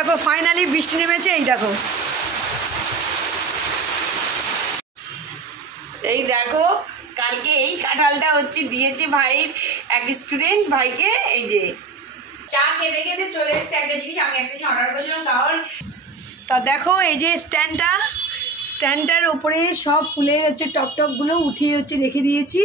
দেখো ফাইনালি বৃষ্টি নেমেছে। এই দেখো কালকে এই কাঁঠালটা হচ্ছে দিয়েছে ভাইয়ের এক স্টুডেন্ট ভাইকে। এই যে চা খেতে খেতে চলে এসছে একটা জিনিস, আমি একটা জিনিস অর্ডার করেছিলাম কারণ তা দেখো এই যে স্ট্যান্ডটার উপরে সব ফুলের হচ্ছে টপগুলো উঠিয়ে হচ্ছে রেখে দিয়েছি।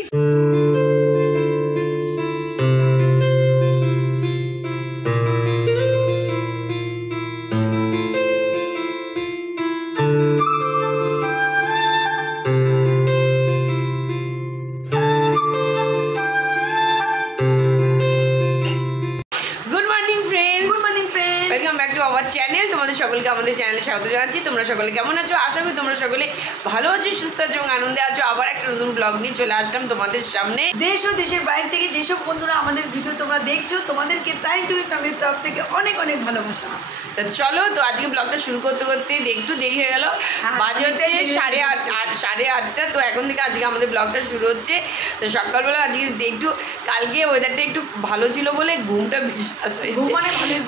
চ্যানেল তোমাদের সকলকে আমাদের চ্যানেলে স্বাগত জানাচ্ছি। তোমরা সকলে কেমন আছো? আশা করি তোমরা সকলে ভালো আছো, সুস্থ আছো এবং আনন্দে আছো। আবার একটা নতুন ব্লগ নিয়ে চলে আসলাম তোমাদের সামনে। দেশ ও দেশের বাইরে থেকে যেসব বন্ধুরা আমাদের ভিডিও তোমরা দেখছো তোমাদেরকে তাই তুমি ফ্যামিলির তরফ থেকে অনেক অনেক ভালোবাসা। তা চলো, তো আজকে ব্লগটা শুরু করতে করতে একটু দেরি হয়ে গেল, বাজে হচ্ছে 8:30। তো এখন থেকে আজকে আমাদের ব্লগটা শুরু হচ্ছে। তো সকালবেলা আজকে একটু কালকে ওয়েদারটা একটু ভালো ছিল বলে ঘুমটা বিশাল হয়েছে,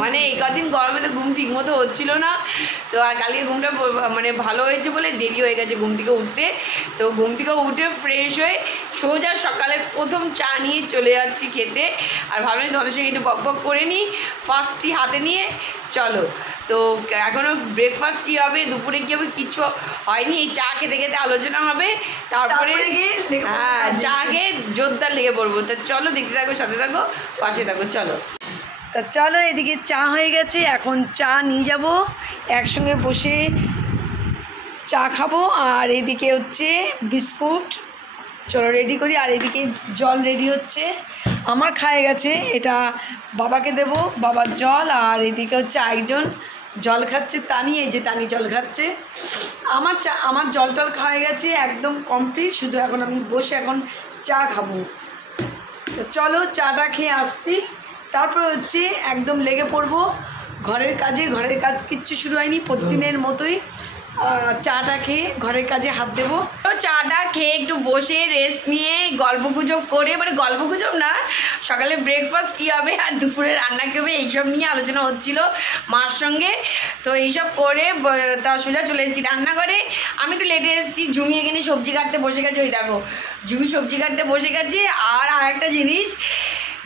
মানে এই কদিন গরমে তো ঘুম ঠিক মতো হচ্ছিল না। তো কালকে ঘুমটা মানে ভালো হয়েছে বলে দেরি হয়ে গেছে ঘুম থেকে উঠতে। তো ঘুম থেকে উঠে ফ্রেশ হয়ে সোজা সকালে প্রথম চা নিয়ে চলে যাচ্ছি খেতে। আর ভাবলাম তোমাদের সঙ্গে একটু বক বক করে নিই, ফার্স্টটি হাতে নিয়ে চলো। তো এখনও ব্রেকফাস্ট কী হবে, দুপুরে কী হবে কিচ্ছু হয়নি। এই চা খেতে খেতে আলোচনা হবে, তারপরে হ্যাঁ চা খেয়ে জোরদার লেগে পড়বো। তো চলো দেখতে থাকো, সাথে থাকো, পাশে থাকো, চলো। তা চলো, এদিকে চা হয়ে গেছে, এখন চা নিয়ে যাব, একসঙ্গে বসে চা খাবো। আর এদিকে হচ্ছে বিস্কুট, চলো রেডি করি। আর এদিকে জল রেডি হচ্ছে, আমার খায় গেছে, এটা বাবাকে দেব, বাবার জল। আর এদিকে হচ্ছে একজন জল খাচ্ছে, তানি, এই যে তানি জল খাচ্ছে। আমার জল টল খাওয়া গেছে একদম কমপ্লিট, শুধু এখন আমি বসে এখন চা খাবো। তো চলো চাটা খেয়ে আসছি, তারপর হচ্ছে একদম লেগে পড়বো ঘরের কাজে। ঘরের কাজ কিচ্ছু শুরু হয়নি, প্রতিদিনের মতোই চাটা খেয়ে ঘরের কাজে হাত দেবো। চাটা খেয়ে একটু বসে রেস্ট নিয়ে গল্পগুজব করে, মানে গল্পগুজব না, সকালে ব্রেকফাস্ট কী হবে আর দুপুরে রান্না কী হবে এইসব নিয়ে আলোচনা হচ্ছিল মার সঙ্গে। তো এইসব করে তার সোজা চলে এসেছি রান্নাঘরে। আমি একটু লেটে এসেছি, জুমি এখানে সবজি কাটতে বসে গেছে। ওই দেখো জুমি সবজি কাটতে বসে গেছে। আর একটা জিনিস,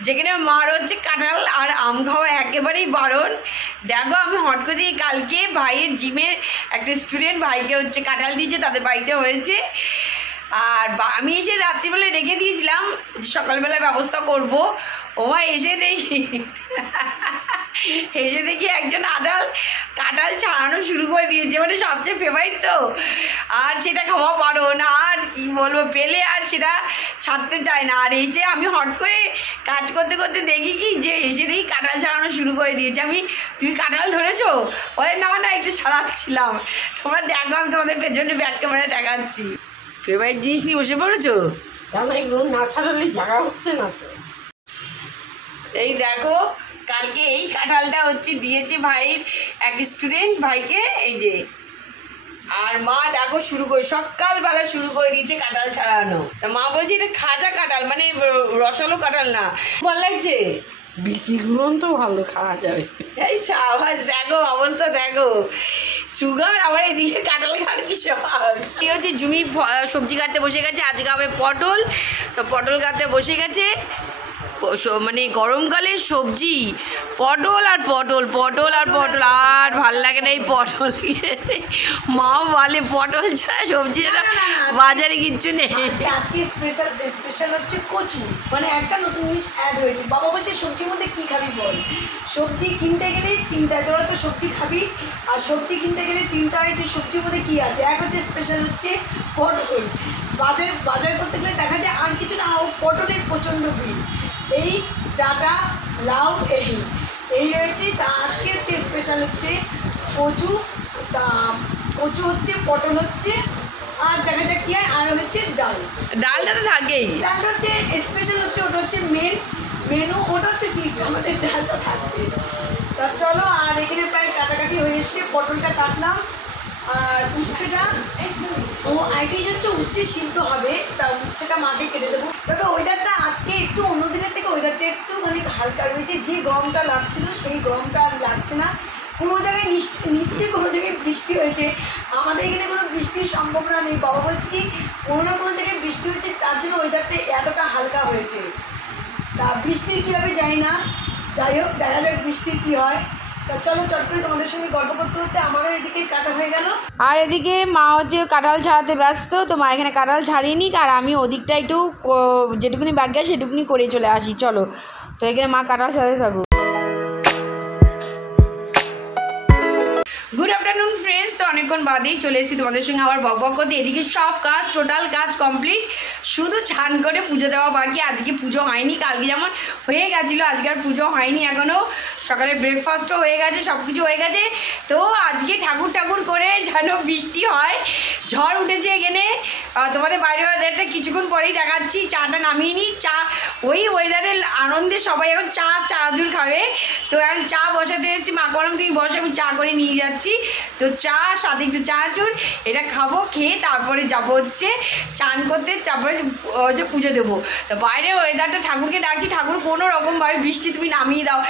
যেখানে মার হচ্ছে কাঁঠাল আর আম খাওয়া একেবারেই বারণ। দেখো আমি হট করে কালকে ভাইয়ের জিমের একটা স্টুডেন্ট ভাইকে হচ্ছে কাঁঠাল দিয়েছে, তাদের বাড়িতে হয়েছে। আর আমি এসে রাত্রিবেলা রেখে দিয়েছিলাম সকালবেলায় ব্যবস্থা করব। ওমা এসে দেখি একজন কাঁঠাল ছাড়ানো শুরু করে দিয়েছে, মানে সবচেয়ে ফেভারিট তো, আর সেটা খাওয়া বারণ। আর কি বলবো, পেলে আর সেটা ছাড়তে চায় না। আর এসে আমি হট করে কাজ করতে করতে দেখি কি যে এসে দেখি কাঁঠাল ছাড়ানো শুরু করে দিয়েছে। তুমি কাঁঠাল ধরেছো? বলে না একটু ছাড়াচ্ছিলাম। তোমরা দেখো, আমি তোমাদের পেছনে ব্যাক ক্যামেরা দেখাচ্ছি। ফেভারিট জিনিস নিয়ে বসে পড়েছো? না ছাড়ালে জায়গা হচ্ছে না তো। এই দেখো কালকে এই কাঁঠালটা হচ্ছে দিয়েছে ভাইয়ের এক স্টুডেন্ট ভাইকে। এই যে, আর মা দেখো সকালবেলা শুরু করে দিয়েছে কাঁঠাল ছাড়ানো। তা মা বলছে এটা খাজা কাঁঠাল, মানে রসালো কাঁঠাল না। ভালো লাগছে? বিচিগুলো তো ভালো খাওয়া যাবে। এই সাবাস, দেখো অবস্থা দেখো, সুগার আবার এদিকে কাঁঠাল খাওয়ার কি শখ। ঠিক আছে, জুমি সবজি কাটতে বসে গেছে, আজকে হবে পটল। তো পটল কাটতে বসে গেছে, মানে গরমকালে সবজি পটল আর আর ভাল লাগে না এই পটল। মাও বলে পটল ছাড়া সবজি ছাড়া বাজারে কিচ্ছু নেই। আজকে স্পেশাল হচ্ছে কচু, মানে একটা নতুন জিনিস অ্যাড হয়েছে। বাবা বলছে সবজির মধ্যে কী খাবি বল। সবজি কিনতে গেলে চিন্তা, তোরা তো সবজি খাবি, আর সবজি কিনতে গেলে চিন্তা হয় যে সবজির মধ্যে কী আছে। এক হচ্ছে স্পেশাল হচ্ছে পটল, বাজার করতে গেলে দেখা যায় আর কিছু না, পটলের প্রচণ্ড ভিড়। এই ডাটা লাউ এই রয়েছে। তা আজকে হচ্ছে স্পেশাল হচ্ছে কচু, তা কচু হচ্ছে, পটল হচ্ছে, আর দেখা যাক কী হয়। আর হচ্ছে ডালটা তো থাকেই, ডালটা হচ্ছে স্পেশাল হচ্ছে, ওটা হচ্ছে মেনু, ওটা হচ্ছে ফিক্সড, আমাদের ডালটা থাকবে। তা চলো, আর এখানে প্রায় কাটাকাটি হয়ে এসছে, পটলটা কাটলাম। আর উচ্ছেটা হচ্ছে উচ্ছে সিদ্ধ হবে, তা উচ্ছেটা মাকে কেটে দেবো। তবে ওয়েদারটা আজকে একটু অন্য দিনের থেকে ওয়েদারটা একটু মানে হালকা রয়েছে। যে গরমটা লাগছিল সেই গরমটা আর লাগছে না, কোনো জায়গায় নিশ্চয়ই কোনো জায়গায় বৃষ্টি হয়েছে, আমাদের এখানে কোনো বৃষ্টির সম্ভাবনা নেই। বাবা বলছে কি কোনো না কোনো জায়গায় বৃষ্টি হয়েছে, তার জন্য ওয়েদারটা এতটা হালকা হয়েছে। তা বৃষ্টির কী হবে জানি না, যাই হোক দেখা যাক বৃষ্টির কী হয়। তা চলো চট করে তোমাদের সঙ্গে গল্প করতে করতে আমারও এদিকে কাটা হয়ে গেল। আর এদিকে মা হচ্ছে কাঁঠাল ছাড়াতে ব্যস্ত, তো মা এখানে কাঁঠাল ছাড়িয়ে নিক আর আমি ওদিকটা একটু যেটুকুনি বাকি আছে সেটুকুনি করে চলে আসি। চলো, তো এখানে মা কাঁঠাল ছাড়াতে থাকুক। গুড আফটারনুন ফ্রেন্ডস, তো অনেকক্ষণ বাদেই চলে এসেছি তোমাদের সঙ্গে আবার বক বক করতে। এদিকে সব কাজ টোটাল কাজ কমপ্লিট, শুধু ছান করে পুজো দেওয়া বাকি। আজকে পুজো হয়নি, কালকে যেমন হয়ে গেছিলো আজকে আর পুজো হয়নি এখনও। সকালে ব্রেকফাস্টও হয়ে গেছে, সব কিছু হয়ে গেছে। তো আজকে ঠাকুর ঠাকুর করে যেন বৃষ্টি হয়, ঝড় উঠেছে এখানে। তোমাদের বাইরে ওয়েদারটা কিছুক্ষণ পরেই দেখাচ্ছি। চাটা নামিয়ে নিই, চা ওই ওয়েদারের আনন্দে সবাই এখন চানাচুর খাবে। তো এখন চা বসাতে এসেছি, মা বললাম তুমি বসে, আমি চা করে নিয়ে যাচ্ছি। তো চা সাথে একটু চানাচুর এটা খাবো, খেয়ে তারপরে যাবো হচ্ছে চান করতে, তারপরে হচ্ছে পুজো দেবো। তো বাইরে ওয়েদারটা ঠাকুরকে ডাকছি, ঠাকুর কোনো রকমভাবে বৃষ্টি তুমি নামিয়ে দাও,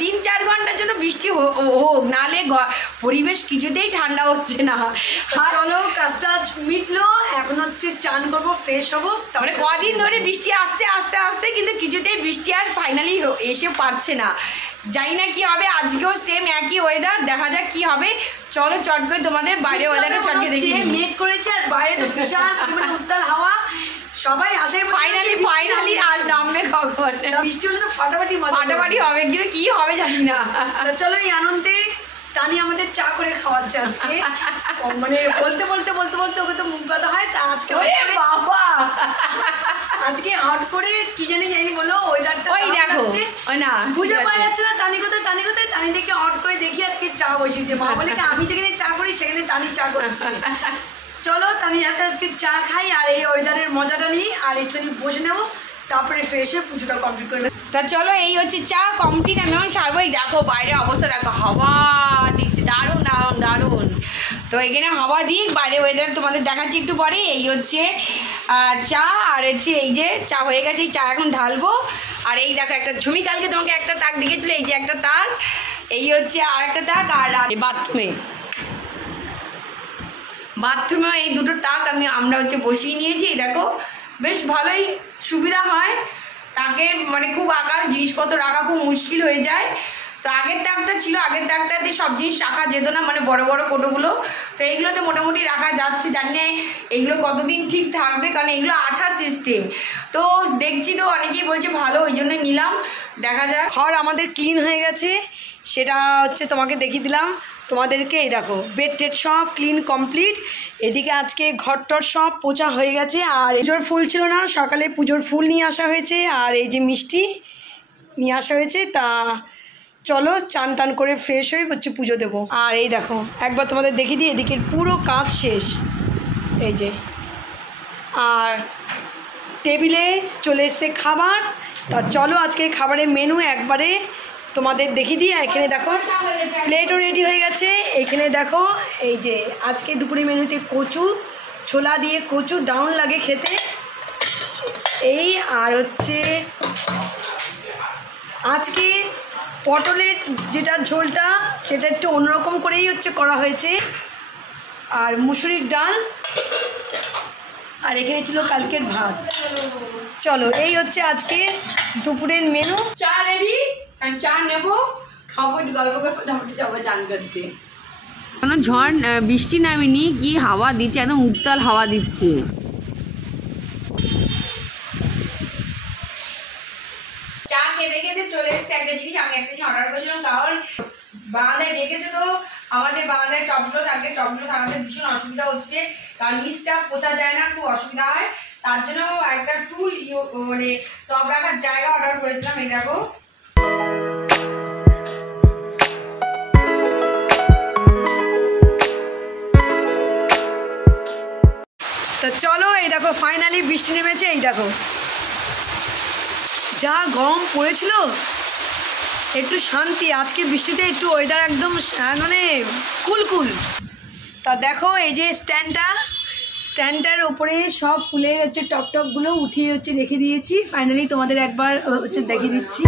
3-4 ঘন্টার জন্য বৃষ্টি হোক, নাহলে পরিবেশ কিছুতেই ঠান্ডা হচ্ছে না। চলো কাজটা মিটলো, এখন হচ্ছে চান করবো, ফ্রেশ হবো। তারপরে কদিন ধরে বৃষ্টি আসতে আসতে আসতে কিন্তু কিছুতেই বৃষ্টি আর ফাইনালি এসে পারছে না। জানি না কি হবে, আজকেও সেম একই ওয়েদার, দেখা যাক কি হবে। চলো চট করে তোমাদের বাইরে ওয়েদারটা চটকে দেখি। মেঘ করেছে আর বাইরে তো বিশাল মানে উত্তাল হাওয়া, সবাই আসে ফাইনালি আজ নামবে কখন। বৃষ্টি হলে তো ফাটাফাটি হবে, কিন্তু কি হবে জানি না। চলো এই আনন্দে তানি আমাদের চা করে খাওয়াচ্ছে আজকে। মানে বলতে ওকে তো মুখ ব্যথা হয়, তা আজকে বাবা আজকে হট করে কি জানি বলো ওয়েদারটা ওই দেখো না খুঁজে পাওয়া যাচ্ছে না তানি কোথায়। তানি দেখে হট করে দেখি আজকে চা বসিয়েছে। মা বলে আমি যেখানে চা করি সেখানে তানি চা করছে। চলো তানি যাতে আজকে চা খাই আর এই ওয়েদারের মজাটা নিই, আর একটুখানি বসে নেবো, তারপরে ফ্রেশ হয়ে পুজোটা কমপ্লিট করবে। তা চলো এই হচ্ছে চা কমপ্লিট, আমি এখন সারবোই। দেখো বাইরের অবস্থা দেখো, হাওয়া দিচ্ছে দারুণ দারুণ দারুণ। তো এখানে হাওয়া দিক, বাইরে ওয়েদার তোমাদের দেখাচ্ছি একটু পরে। এই হচ্ছে চা, আর হচ্ছে এই যে চা হয়ে গেছে, এই চা এখন ঢালবো। আর এই দেখো একটা ঝুমি কালকে তোমাকে একটা তাক দেখেছিলো, এই যে একটা তাক, এই হচ্ছে আর একটা তাক। আর বাথরুমে এই দুটো তাক আমরা হচ্ছে বসিয়ে নিয়েছি। দেখো বেশ ভালোই সুবিধা হয়, তাকে মানে খুব আকার জিনিসপত্র রাখা খুব মুশকিল হয়ে যায়। তো আগের তাকটা ছিল, আগের তাকটাতে সব জিনিস রাখা যেত না, মানে বড় বড় কোটোগুলো। তো এইগুলোতে মোটামুটি রাখা যাচ্ছে, জানি না এইগুলো কতদিন ঠিক থাকবে, কারণ এগুলো আঠা সিস্টেম। তো দেখছি তো অনেকেই বলছে ভালো, ওই জন্য নিলাম, দেখা যাক। ঘর আমাদের ক্লিন হয়ে গেছে, সেটা হচ্ছে তোমাকে দেখিয়ে দিলাম তোমাদেরকে। এই দেখো বেড টেড সব ক্লিন কমপ্লিট। এদিকে আজকে ঘরটর সব পোছা হয়ে গেছে। আর পুজোর ফুল ছিল না, সকালে পুজোর ফুল নিয়ে আসা হয়েছে, আর এই যে মিষ্টি নিয়ে আসা হয়েছে। তা চলো চান টান করে ফ্রেশ হয়ে হচ্ছে পুজো দেবো। আর এই দেখো একবার তোমাদের দেখিয়ে দিই, এদিকের পুরো কাজ শেষ, এই যে। আর টেবিলে চলে এসছে খাবার। তা চলো আজকে খাবারের মেনু একবারে তোমাদের দেখিয়ে দিই। এখানে দেখো প্লেটও রেডি হয়ে গেছে। এখানে দেখো এই যে আজকে দুপুরে মেনুতে কচু, ছোলা দিয়ে কচু দারুণ লাগে খেতে। এই আর হচ্ছে আজকে পটলের যেটা ঝোলটা সেটা একটু অন্যরকম করেই হচ্ছে করা হয়েছে, আর মুসুরির ডাল, আর এখানে ছিল কালকের ভাত। চলো এই হচ্ছে আজকে দুপুরের মেনু। চা রেডি, আমি চা নেবো, খাবো, একটু গল্প করবো, তারপরে যাবো চান করতে। কোনো ঝড় বৃষ্টি নামেনি, কি হাওয়া দিচ্ছে, একদম উত্তাল হাওয়া দিচ্ছে। চা খেতে খেতে চলে এসছে একটা জিনিস, আমি একটা জিনিস অর্ডার করেছিলাম, কারণ বারান্দায় দেখেছো তো আমাদের বারান্দায় টপগুলো থাকে, টপগুলো থাকাতে ভীষণ অসুবিধা হচ্ছে, কারণ নিচটা পোছা যায় না, খুব অসুবিধা হয়। তার জন্য একটা টুল মানে টপ রাখার জায়গা অর্ডার করেছিলাম। এই দেখো তো চলো এই দেখো ফাইনালি বৃষ্টি নেমেছে। এই দেখো যা গরম পড়েছিল, একটু শান্তি আজকে বৃষ্টিতে, একটু ওয়েদার একদম মানে কুল। তা দেখো এই যে স্ট্যান্ডটার ওপরে সব ফুলের হচ্ছে টপগুলো উঠিয়ে হচ্ছে রেখে দিয়েছি। ফাইনালি তোমাদের একবার হচ্ছে দেখিয়ে দিচ্ছি।